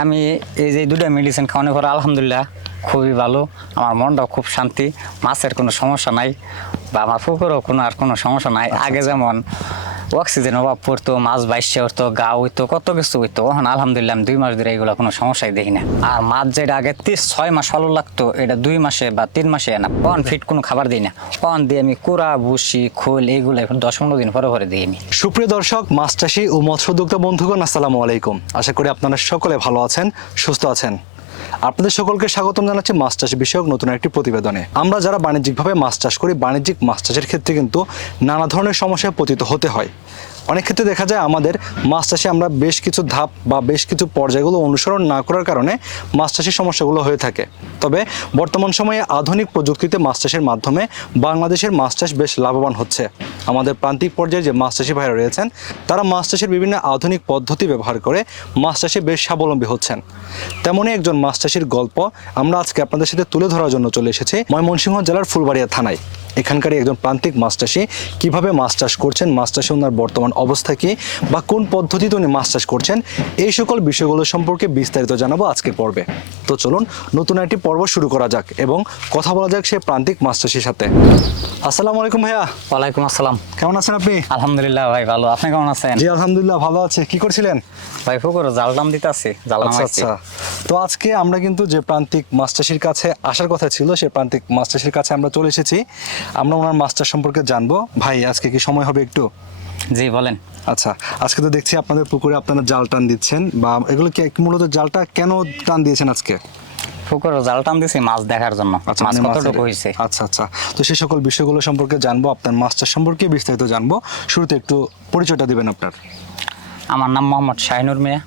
আমি এই যে দুটা মেডিসিন খাওয়ানোর পরে আলহামদুলিল্লাহ খুবই ভালো। আমার মনটাও খুব শান্তি। মাছের কোনো সমস্যা নাই বা আমার পুকুরও কোনো আর কোনো সমস্যা নাই। আগে যেমন অক্সিজেন অভাব পড়তো, মাছ বাইশে উঠতো, গা হইতো কত কিছু হইতো এখন আলহামদুলিল্লাহ আমি দুই মাস ধরে এগুলো কোনো সমস্যাই দেখি না। আর মাছ যেটা আগে তিরিশ ছয় মাস ভালো লাগতো, এটা দুই মাসে বা তিন মাসে না। পন ফিট কোনো খাবার দিই না। পন দিয়ে আমি কুড়া, ভুসি, খোল এইগুলো এখন দশ পনেরো দিন পরে পরে দিই আমি। সুপ্রিয় দর্শক মাছ চাষি ও মৎস্য উদ্যোক্তা বন্ধুগণ, আসসালামু আলাইকুম। আশা করি আপনারা সকলে ভালো আছেন, সুস্থ আছেন। আপনাদের সকলকে স্বাগতম জানাচ্ছি মাছ চাষ বিষয়ক নতুন একটি প্রতিবেদনে। আমরা যারা বাণিজ্যিকভাবে মাছ চাষ করি, বাণিজ্যিক মাছ চাষের ক্ষেত্রে কিন্তু নানা ধরনের সমস্যায় পতিত হতে হয়। অনেক ক্ষেত্রে দেখা যায় আমাদের মাছ চাষে আমরা বেশ কিছু ধাপ বা বেশ কিছু পর্যায়গুলো অনুসরণ না করার কারণে মাছ চাষের সমস্যাগুলো হয়ে থাকে। তবে বর্তমান সময়ে আধুনিক প্রযুক্তিতে মাছ চাষের মাধ্যমে বাংলাদেশের মাছ চাষ বেশ লাভবান হচ্ছে। আমাদের প্রান্তিক পর্যায়ে যে মাছ চাষি ভাইরা রয়েছেন, তারা মাছ চাষের বিভিন্ন আধুনিক পদ্ধতি ব্যবহার করে মাছ চাষে বেশ স্বাবলম্বী হচ্ছেন। তেমনই একজন মাছ চাষির গল্প আমরা আজকে আপনাদের সাথে তুলে ধরার জন্য চলে এসেছি ময়মনসিংহ জেলার ফুলবাড়িয়া থানায়। এখানকারই একজন প্রান্তিক মাছ চাষি কীভাবে মাছ চাষ করছেন মাছ চাষে ওনার বর্তমান অবস্থা কী বা কোন পদ্ধতিতে উনি মাছ চাষ করছেন এই সকল বিষয়গুলো সম্পর্কে বিস্তারিত জানাব আজকের পর্বে। তো চলুন নতুন একটি পর্ব শুরু করা যাক এবং কথা বলা যাক সে প্রান্তিক মাছ চাষির সাথে। আসসালামু আলাইকুম ভাইয়া। ওয়ালাইকুম আসসালাম। কেমন আছেন আপনি? আলহামদুলিল্লাহ ভাই ভালো। আপনি কেমন আছেন? জি আলহামদুলিল্লাহ ভালো আছে। কি করছিলেন? ভাই পুকুর জালটাম দিতে আছি জালটাম আচ্ছা আচ্ছা। তো আজকে আমরা কিন্তু যে প্রান্তিক মাছ চাষির কাছে আসার কথা ছিল সেই প্রান্তিক মাছ চাষির কাছে আমরা চলে এসেছি। আমরা ওনার মাছ চাষ সম্পর্কে জানব। ভাই আজকে কি সময় হবে একটু? জি বলেন। আচ্ছা আজকে তো দেখছি আপনাদের পুকুরে আপনারা জাল টান দিচ্ছেন বা এগুলো কি মূলত জালটা কেন টান দিয়েছেন আজকে? পুকুর জালটাম দিছি মাছ দেখার জন্য। মাছ আপনি কতটুকু হয়েছে? আচ্ছা আচ্ছা। তো সেই সকল বিষয়গুলো সম্পর্কে জানব আপনার মাছ চাষ সম্পর্কে বিস্তারিত জানব। শুরুতে একটু পরিচয়টা দিবেন আপনার। আমার নাম মোহাম্মদ শাহিনুর মিয়া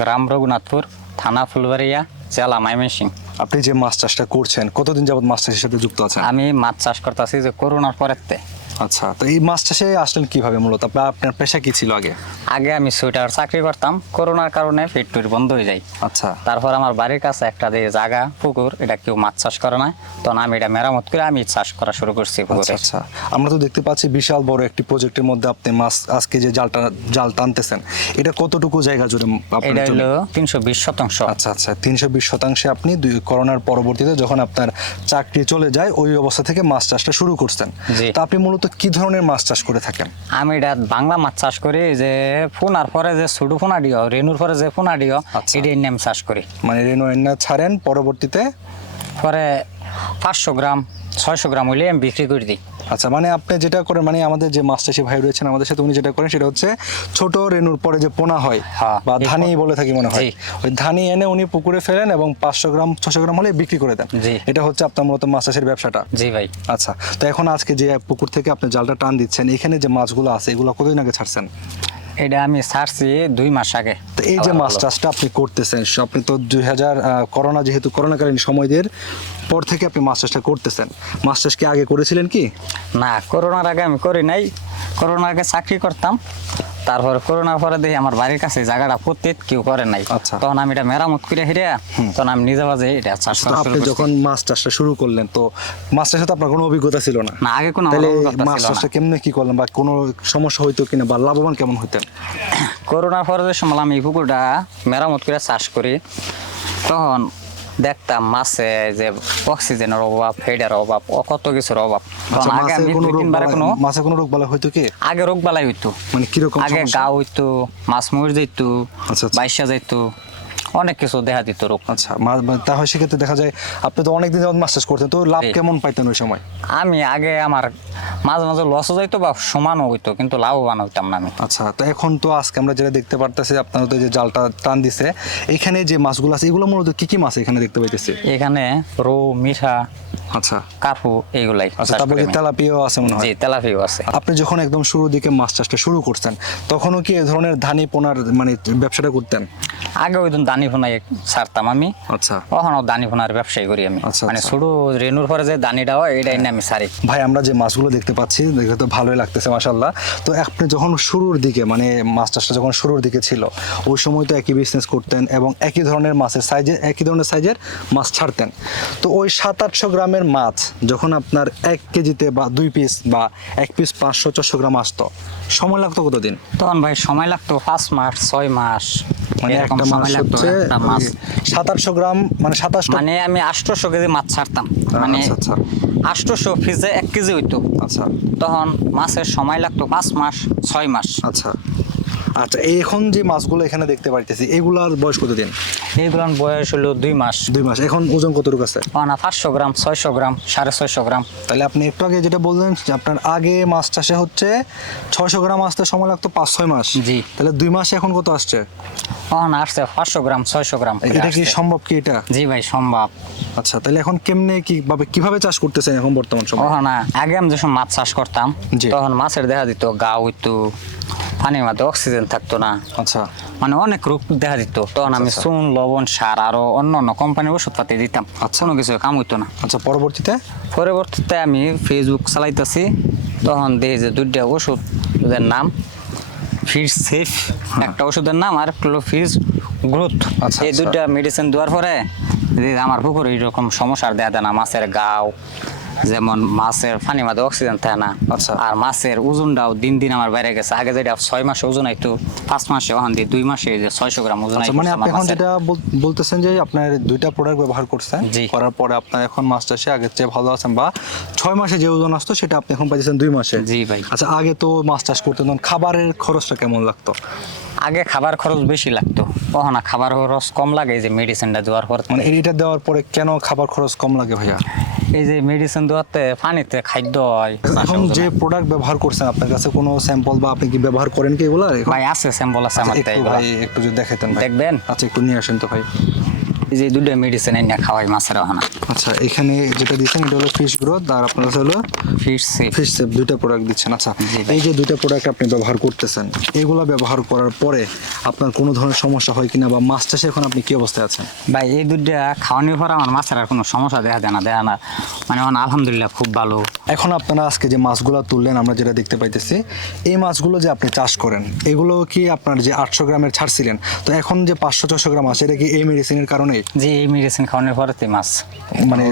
গ্রাম রঘুনাথপুর থানা ফুলবাড়িয়া জেলা মাইমেসিং আপনি যে মাছ চাষটা করছেন, কতদিন যাবত মাছ চাষের সাথে যুক্ত আছেন? আমি মাছ চাষ করতেছি যে করোনার পরেতে আচ্ছা তো এই মাছ চাষে আসলেন কীভাবে মূলত? আপনার পেশা কি ছিল আগে? আগে আমি সুইটার চাকরি করতাম। করোনার কারণে ফ্যাক্টরি বন্ধ হয়ে যায়। আচ্ছা। তারপর আমার বাড়ির কাছে একটা যে জায়গা পুকুর এটা কেউ মাছ চাষ করে না। তখন আমি এটা মেরামত করে আমি চাষ করা শুরু করছি আচ্ছা পুকুরে। আচ্ছা আমরা তো দেখতে পাচ্ছি বিশাল বড় একটি প্রজেক্টের মধ্যে আপনি মাছ আজকে যে জালটা জাল টানতেছেন এটা কতটুকু জায়গা জুড়ে আপনার এটা হলো তিনশো বিশ শতাংশ। আচ্ছা আচ্ছা। তিনশো বিশ শতাংশে আপনি দুই করোনার পরবর্তীতে যখন আপনার চাকরি চলে যায় ওই অবস্থা থেকে মাছ চাষটা শুরু করছেন। তা আপনি মূলত কি ধরনের মাছ চাষ করে থাকেন? আমি এটা বাংলা মাছ চাষ করি যে ফোনার পরে যে ছোট ফোনা ডিও রেনুর পরে যে ফোনা ডিও এটা এটাই নাম আমি চাষ করি। মানে রেনু এন্না ছাড়েন পরবর্তীতে? পরে পাঁচশো গ্রাম ছয়শো গ্রাম হইলে আমি বিক্রি করে দিই। আচ্ছা মানে আপনি যেটা করেন মানে আমাদের যে মাছ চাষি ভাই রয়েছেন আমাদের সাথে উনি যেটা করেন সেটা হচ্ছে ছোট রেণুর পরে যে পোনা হয় হ্যাঁ, বা ধানি বলে থাকি মনে হয় ওই ধানি এনে উনি পুকুরে ফেলেন এবং পাঁচশো গ্রাম ছশো গ্রাম হলে বিক্রি করে দেন। এটা হচ্ছে আপনার মূলত মাছ চাষের ব্যবসাটা। জি ভাই। আচ্ছা তো এখন আজকে যে পুকুর থেকে আপনি জালটা টান দিচ্ছেন এখানে যে মাছগুলো আছে এগুলো কতদিন আগে ছাড়ছেন? এটা আমি ছাড়ছি দুই মাস আগে। তো এই যে মাছ আপনি করতেছেন আপনি তো দুই হাজার করোনা যেহেতু করোনাকালীন সময়দের পর থেকে আপনি চাষটা করতেছেন। চাষ কি আগে করেছিলেন কি? না করোনার আগে আমি করি নাই। করোনার আগে চাকরি করতাম। তারপর করোনার পরে দেখি আমার বাড়ির কাছে জায়গাটা প্রত্যেক কেউ করে নাই। আচ্ছা। তখন আমি এটা মেরামত করে হিরে তখন আমি নিজে বাজে এটা চাষ আপনি যখন মাছ চাষটা শুরু করলেন তো মাছ চাষে তো আপনার কোনো অভিজ্ঞতা ছিল না। না আগে কোনো মাছ চাষটা কেমনে কি করলেন বা কোনো সমস্যা হইতো কিনা বা লাভবান কেমন হইতেন? করোনার পরে যে সময় আমি পুকুরটা মেরামত করে চাষ করি। তখন দেখতাম মাছে যে অক্সিজেনের অভাব ফেডের অভাব অকত কত কিছুর অভাব। আগে মাছে কোনো রোগ বালাই- হইতো কি? আগে রোগ বালাই হইতো। মানে কীরকম আগে গা হইতো মাছ মরে যাইতো আচ্ছা। বাইশা যাইতো। অনেক কিছু দেখা দিত রোগ আচ্ছা তাহলে সেক্ষেত্রে দেখা যায় আপনি তো অনেকদিন যাবত মাছ চাষ করতেন তো লাভ কেমন পাইতেন ওই সময়? আমি আগে আমার মাঝে মাঝে লসও যাইতো বা সমানও হইতো কিন্তু লাভবান হইতাম না আমি। আচ্ছা তো এখন তো আজকে আমরা যেটা দেখতে পারতেছি আপনার তো যে জালটা টান দিছে এখানে যে মাছগুলো আছে এগুলো মূলত কি কি মাছ এখানে দেখতে পাইতেছি? এখানে রৌ মিঠা আচ্ছা। কার্পু এইগুলাই আচ্ছা তারপরে। তেলাপিয়াও আছে মনে হয়। জি তেলাপিও আছে। আপনি যখন একদম শুরুর দিকে মাছ চাষটা শুরু করছেন তখনও কি এ ধরনের ধানি পোনার মানে ব্যবসাটা করতেন? আগে ওই দিন দানি ফোনাই ছাড়তাম আমি। আচ্ছা। ওখানেও দানি ফোনার ব্যবসায়ী করি আমি। আচ্ছা, মানে আচ্ছা। ছোট রেনুর পরে যে দানিটা হয় এটাই নিয়ে আমি সারি ভাই আমরা যে মাছগুলো দেখতে পাচ্ছি দেখে তো ভালোই লাগতেছে মাসাল্লাহ তো আপনি যখন শুরুর দিকে মানে মাছ চাষটা যখন শুরুর দিকে ছিল ওই সময় তো একই বিজনেস করতেন এবং একই ধরনের মাছের সাইজে একই ধরনের সাইজের মাছ ছাড়তেন। তো ওই সাত আটশো গ্রামের মাছ যখন আপনার এক কেজিতে বা দুই পিস বা এক পিস পাঁচশো চারশো গ্রাম আসতো সময় লাগতো কতদিন? তখন ভাই সময় লাগতো পাঁচ মাস ছয় মাস মানে একটা লাগতো। হচ্ছে মাছ। সাত গ্রাম মানে সাতাশ মানে আমি আটশোশো কেজি মাছ ছাড়তাম। মানে আচ্ছা, আচ্ছা। আটশোশো ফিজে এক কেজি হইতো। আচ্ছা। তখন মাছের সময় লাগতো পাঁচ মাস ছয় মাস। আচ্ছা। আচ্ছা এখন যে মাছগুলো এখানে দেখতে পাইতেছি এগুলার বয়স কতদিন? এইগুলোর বয়স হলো দুই মাস। দুই মাস। এখন ওজন কতটুকু আছে? না পাঁচশো গ্রাম ছয়শো গ্রাম সাড়ে ছয়শো গ্রাম। তাহলে আপনি একটু আগে যেটা বললেন যে আপনার আগে মাছ চাষে হচ্ছে ছয়শো গ্রাম আসতে সময় লাগতো পাঁচ ছয় মাস। জি। তাহলে দুই মাসে এখন কত আসছে? তখন আসছে পাঁচশো গ্রাম ছয়শো গ্রাম এটা কি সম্ভব কি এটা? জি ভাই সম্ভব। আচ্ছা তাহলে এখন কেমনে কীভাবে কীভাবে চাষ করতেছেন এখন বর্তমান সময়? না আগে আমি যখন মাছ চাষ করতাম জি। তখন মাছের দেখা দিত গা হইতো পানির মধ্যে অক্সিজেন থাকতো না। আচ্ছা। মানে অনেক রোগ দেখা দিত। তখন আমি আচ্ছা। চুন লবণ সার আরও অন্য অন্য কোম্পানির ওষুধ ওষুধপাতি দিতাম। আচ্ছা। কোনো কিছু কাম হইতো না। আচ্ছা পরবর্তীতে? পরবর্তীতে আমি ফেসবুক চালাইতেছি। তখন দেখি যে দুইটা ওষুধের নাম ফিস সেফ একটা ওষুধের নাম আর একটা হলো ফিস গ্রোথ আচ্ছা, এই আচ্ছা। দুইটা মেডিসিন দেওয়ার পরে আমার পুকুরে এইরকম সমস্যা আর দেয়া দেয় না। মাছের গাও যেমন মাছের পানি মাঝে অক্সিজেন থাকে না আচ্ছা। আর মাছের ওজনটাও দিন দিন আমার বাইরে গেছে আগে যেটা ছয় মাসে ওজন হইতো পাঁচ মাসে ওখান দিয়ে দুই মাসে যে ছয়শো গ্রাম ওজন আচ্ছা মানে আপনি এখন। যেটা বলতেছেন যে আপনার দুইটা প্রোডাক্ট ব্যবহার করছেন। করার পরে আপনার এখন মাছ চাষে আগের চেয়ে ভালো আছেন বা ছয় মাসে যে ওজন আসতো সেটা আপনি এখন পাইছেন দুই মাসে জি ভাই। আচ্ছা আগে তো মাছ চাষ করতেন তখন খাবারের খরচটা কেমন লাগতো আগে খাবার খরচ বেশি লাগতো। কখন খাবার খরচ কম লাগে এই যে মেডিসিনটা দেওয়ার পর মানে এটা দেওয়ার পরে কেন খাবার খরচ কম লাগে ভাইয়া? এই যে মেডিসিন দেওয়াতে পানিতে খাদ্য হয় এখন যে প্রোডাক্ট ব্যবহার করছেন আপনার কাছে কোনো স্যাম্পল বা আপনি কি ব্যবহার করেন কি এগুলো ভাই আছে স্যাম্পল আছে আমার তাই ভাই একটু যদি দেখাইতেন দেখবেন? আচ্ছা একটু নিয়ে আসেন তো ভাই। যে দুটো মেডিসিন এনে খাওয়াই মাছের ওখানে আচ্ছা এখানে যেটা দিচ্ছেন এটা হলো ফিশ গ্রোথ আর আপনার হলো ফিশ সেফ ফিশ সেভ দুইটা প্রোডাক্ট দিচ্ছেন। আচ্ছা এই যে দুইটা প্রোডাক্ট আপনি ব্যবহার করতেছেন এগুলা ব্যবহার করার পরে আপনার কোনো ধরনের সমস্যা হয় কিনা বা মাছ চাষে এখন আপনি কি অবস্থায় আছেন? ভাই এই দুধটা খাওয়ানোর পর আমার মাছের আর কোনো সমস্যা দেখা যায় না দেখা না। মানে এখন আলহামদুলিল্লাহ খুব ভালো। এখন আপনারা আজকে যে মাছগুলো তুললেন আমরা যেটা দেখতে পাইতেছি এই মাছগুলো যে আপনি চাষ করেন এগুলো কি আপনার যে আটশো গ্রামের ছাড়ছিলেন তো এখন যে পাঁচশো ছশো গ্রাম আছে এটা কি এই মেডিসিনের কারণেই যে এই মেডিসিন খাওয়ানোর মাছ মানে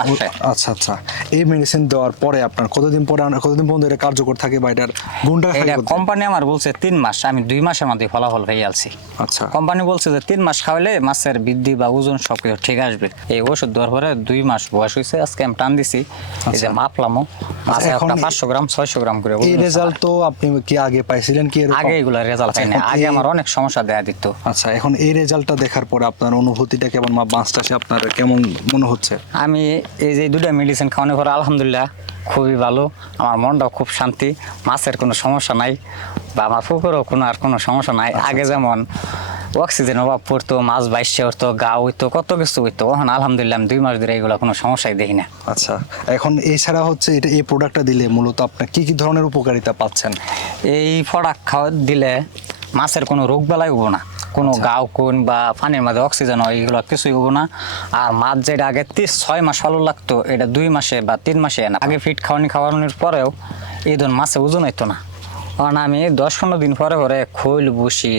আসে। আচ্ছা আচ্ছা। এই মেডিসিন দেওয়ার পরে আপনার কতদিন পরে কতদিন পর্যন্ত এটা কার্যকর থাকে বা এটার গুণটা এটা কোম্পানি আমার বলছে তিন মাস আমি দুই মাসের মধ্যে ফলাফল পেয়ে আলছি আচ্ছা। কোম্পানি বলছে যে তিন মাস খাওয়ালে মাছের বৃদ্ধি বা ওজন সব কিছু ঠিক আসবে। এই ওষুধ দেওয়ার পরে দুই মাস বয়স হয়েছে আজকে আমি টান দিছি। এই যে মাপলামও মাছে একটা পাঁচশো গ্রাম ছয়শো গ্রাম করে এই রেজাল্ট তো আপনি কি আগে পাইছিলেন কি? আগে এগুলো রেজাল্ট আচ্ছা, পাই না আগে আমার অনেক সমস্যা দেখা দিত। আচ্ছা এখন এই রেজাল্টটা দেখার পরে আপনার অনুভূতিটা কেমন বা চাষে আপনার কেমন মনে হচ্ছে? আমি এই যে দুটা মেডিসিন খাওয়ানোর পরে আলহামদুলিল্লাহ খুবই ভালো। আমার মনটাও খুব শান্তি মাছের কোনো সমস্যা নাই বা আমার পুকুরেও কোনো আর কোনো সমস্যা নাই। আগে যেমন অক্সিজেন অভাব পড়তো মাছ বাইশে উঠতো গা হইতো কত কিছু হইতো এখন আলহামদুলিল্লাহ আমি দুই মাস ধরে এগুলো কোনো সমস্যাই দেখি না। আচ্ছা এখন এছাড়া হচ্ছে এটা এই প্রোডাক্টটা দিলে মূলত আপনার কি কি ধরনের উপকারিতা পাচ্ছেন? এই প্রোডাক্ট খাওয়া দিলে মাছের কোনো রোগ বেলায় হব না। কোনো গাও কোন বা পানির মধ্যে অক্সিজেন হয় এগুলো কিছুই হব না। আর মাছ যেটা আগে তিন ছয় মাস ভালো লাগতো এটা দুই মাসে বা তিন মাসে না আগে ফিট খাওয়ানি খাওয়ানোর পরেও এই ধরুন মাছে ওজন হইতো না। কারণ আমি দশ পনেরো দিন পরে পরে খোল বসি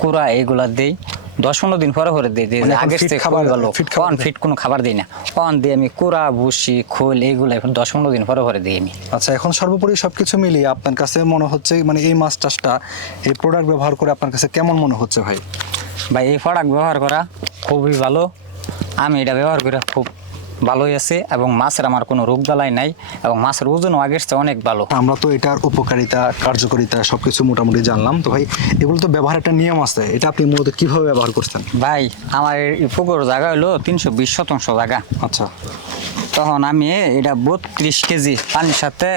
কুড়া এইগুলা দিই। দশ পনেরো দিন পরে পরে দিই দিই আগে আগের থেকে খাবার- ভালো খাবার ফিট কোনো খাবার দিই না। অন দিয়ে আমি কুড়া ভুসি খোল এইগুলো এখন দশ পনেরো দিন পরে পরে দিই আমি। আচ্ছা এখন সর্বোপরি সব কিছু মিলিয়ে আপনার কাছে মনে হচ্ছে মানে এই মাছ চাষটা এই প্রোডাক্ট ব্যবহার করে আপনার কাছে কেমন মনে হচ্ছে ভাই? ভাই এই প্রোডাক্ট ব্যবহার করা খুবই ভালো। আমি এটা ব্যবহার করে খুব ভালোই আছে এবং মাছের আমার কোনো রোগ জ্বালাই নাই এবং মাছের ওজনও আগের চেয়ে অনেক ভালো। আমরা তো এটার উপকারিতা কার্যকারিতা সবকিছু মোটামুটি জানলাম। তো ভাই এগুলো তো ব্যবহার একটা নিয়ম আছে। এটা আপনি মূলত কীভাবে ব্যবহার করছেন ভাই আমার পুকুর জায়গা হলো তিনশো বিশ শতাংশ জায়গা। আচ্ছা। তখন আমি এটা বত্রিশ কেজি পানির সাথে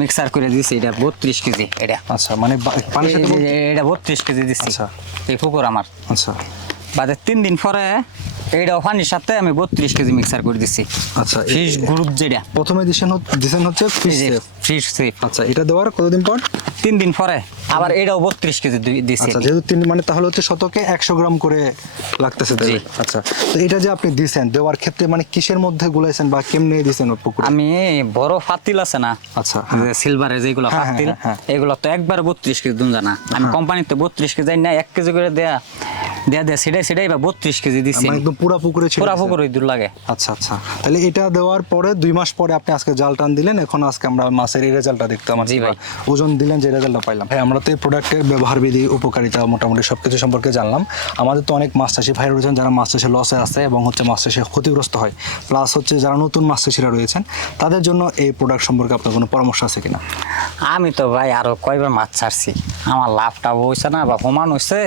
মিক্সার করে দিছি এটা বত্রিশ কেজি এটা। আচ্ছা মানে এটা বত্রিশ কেজি দিচ্ছি আচ্ছা। এই পুকুর আমার। আচ্ছা। বাদে তিন দিন পরে এইটাও পানির সাথে আমি বত্রিশ কেজি মিক্সার করে দিছি। আচ্ছা ফিশ গ্রুপ যেটা প্রথমে হচ্ছে- দিছেন হচ্ছে ফিশ সেফ ফিশ সেফ আচ্ছা এটা দেওয়ার কতদিন পর? তিন দিন পরে। আবার এটাও বত্রিশ কেজি দিছি। আচ্ছা যেহেতু তিন মানে তাহলে হচ্ছে শতকে একশো গ্রাম করে লাগতেছে তাই? আচ্ছা তো এটা যে আপনি দিছেন দেওয়ার ক্ষেত্রে মানে কিসের মধ্যে গুলাইছেন বা কেমনে দিছেন আমি বড় ফাতিল আছে না? আচ্ছা যে সিলভারের যেগুলো হ্যাঁ, হ্যাঁ, ফাতিল হ্যাঁ, হ্যাঁ। এগুলো তো একবার বত্রিশ কেজি দুন জানা আমি কোম্পানিতে বত্রিশ কেজি না এক কেজি করে দেয়া। দেয়া দেয়া সেটাই সেটাই বা বত্রিশ কেজি দিচ্ছি একদম পুরা পুকুরে ছিল পুরা পুকুর দূর লাগে। আচ্ছা আচ্ছা। তাহলে এটা দেওয়ার পরে দুই মাস পরে আপনি আজকে জাল টান দিলেন এখন আজকে আমরা মাছের এই রেজাল্টটা দেখতে আমার জি ভাই। ওজন দিলেন যে রেজাল্টটা পাইলাম। ভাই আমরা তো এই প্রোডাক্টের ব্যবহার বিধি উপকারিতা মোটামুটি সব কিছু সম্পর্কে জানলাম। আমাদের তো অনেক মাছ চাষি ভাই রয়েছেন যারা মাছ চাষে লসে আছে এবং হচ্ছে মাছ চাষে ক্ষতিগ্রস্ত হয়। প্লাস হচ্ছে যারা নতুন মাছ চাষিরা রয়েছেন তাদের জন্য এই প্রোডাক্ট সম্পর্কে আপনার কোনো পরামর্শ আছে কিনা? আমি তো ভাই আরও কয়বার মাছ ছাড়ছি। আমার লাভটা হয়েছে না বা প্রমাণ হয়েছে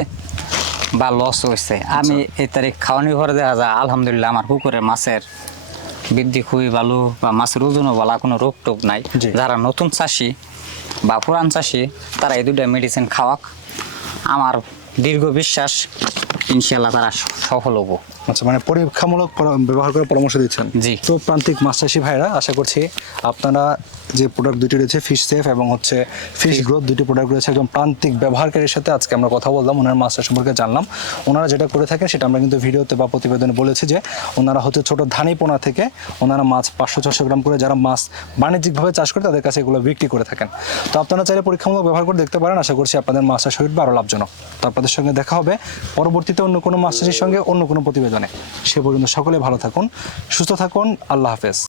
বা লস হয়েছে আমি এই তারিখ খাওয়ানি ঘরে দেখা যায় আলহামদুলিল্লাহ আমার পুকুরে মাছের বৃদ্ধি খুবই ভালো বা মাছের ওজনও ভালো কোনো রোগ টোগ নাই। যারা নতুন চাষি বা পুরান চাষি তারা এই দুটা মেডিসিন খাওয়াক। আমার দীর্ঘ বিশ্বাস ইনশাল্লাহ তারা সফল হব। আচ্ছা মানে পরীক্ষামূলক ব্যবহার করার পরামর্শ দিচ্ছেন। জি। তো প্রান্তিক মাছ চাষি ভাইরা আশা করছি আপনারা যে প্রোডাক্ট দুটি রয়েছে ফিশ সেফ এবং হচ্ছে ফিশ গ্রোথ দুটি প্রোডাক্ট রয়েছে একদম প্রান্তিক ব্যবহারকারীর সাথে। আজকে আমরা কথা বললাম ওনার মাছটা সম্পর্কে জানলাম। ওনারা যেটা করে থাকেন সেটা আমরা কিন্তু ভিডিওতে বা প্রতিবেদনে বলেছি যে ওনারা হচ্ছে ছোট ধানি পোনা থেকে ওনারা মাছ পাঁচশো ছশো গ্রাম করে যারা মাছ বাণিজ্যিকভাবে চাষ করে তাদের কাছে এগুলো বিক্রি করে থাকেন। তো আপনারা চাইলে পরীক্ষামূলক ব্যবহার করে দেখতে পারেন। আশা করছি আপনাদের মাছটা শরীর আরও লাভজনক। তো আপনাদের সঙ্গে দেখা হবে পরবর্তীতে অন্য কোনো মাছ চাষির সঙ্গে অন্য কোনো প্রতিবেদনে। সে পর্যন্ত সকলে ভালো থাকুন সুস্থ থাকুন আল্লাহ হাফেজ।